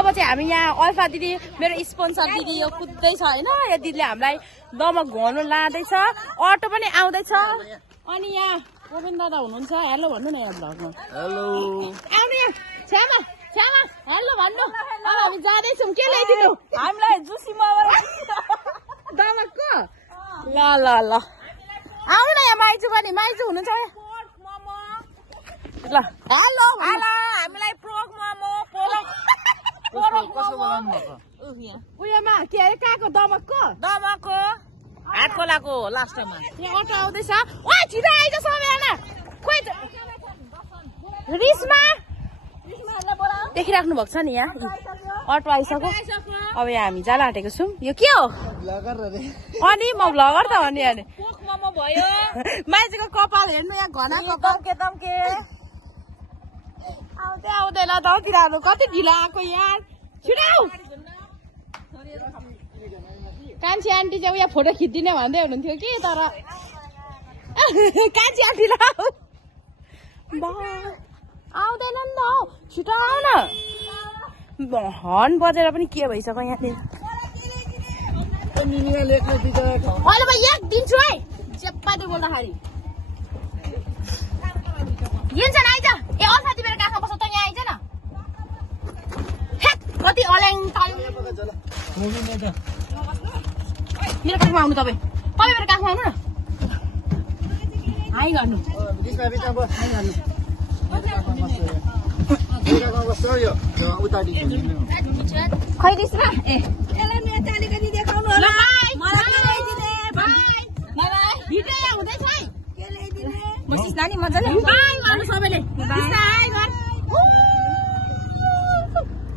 अब चाहिँ हामी यहाँ अल्फा दिदी मेरो स्पोन्सर दिदी यो कुद्दैछ होइन यो दिदीले हामीलाई दमक घुमाउनु लाँदैछ अटो पनि आउँदैछ अनि यहाँ गोविन्द दादा हुनुहुन्छ हेलो भन्नु न यहाँ भ्लगमा हेलो आउनु यहाँ छ्यामा छ्यामा हेलो भन्नु अब हामी जाँदैछौँ के ल्याइदिनु हामीलाई जुसी मोमो दमकको ल ल ल आउनु न यहाँ माइजू पनि माइजू हुनुहुन्छ ल हेलो हेलो हामीलाई प्रोक मोमो उयोमा के अरे कहाँको दमकको हाट खोलाको लास्टमा यहाँ अटो आउँदैछ ओ छिटो आइज सबैजना खोइ रिसमा देखिराख्नु भएको छ नि यहाँ अटो आइसक्यो अब यहाँ हामी जान आँटेको छौँ यो के हो अनि म भ्लगर त हो नि अनि मान्छेको कपाल हेर्नु यहाँ घना कपाल के आउँदै आउँदैन त तिनीहरू कति ढिलो आएको यार छिटो कान्छी आन्टी चाहिँ उयो फोटो खिचिदिने भन्दै हुनुहुन्थ्यो कि तर कान्छी आन्टी ल आउँदैन नि त हौ छिटो आउन हर्न बजेर पनि के भइसक्यो यहाँनिर अहिले म एक दिन्छु है चेप्पाले बोल्दाखेरि हिँड्छ न आइज ए अल्फा तिमीहरू काखमा बस्छ त यहाँ आइज न कति अल्याङ मेरो काखमा आउनु तपाईँ मेरो काखमा आउनु न हाई गर्नु खै दिसमा ए यसलाई मेरो चालीकनी देखाउनु होला भिडियो यहाँ हुँदैछ है बसिस् नानी मजाले बाई गर्नु सबैले बाई गर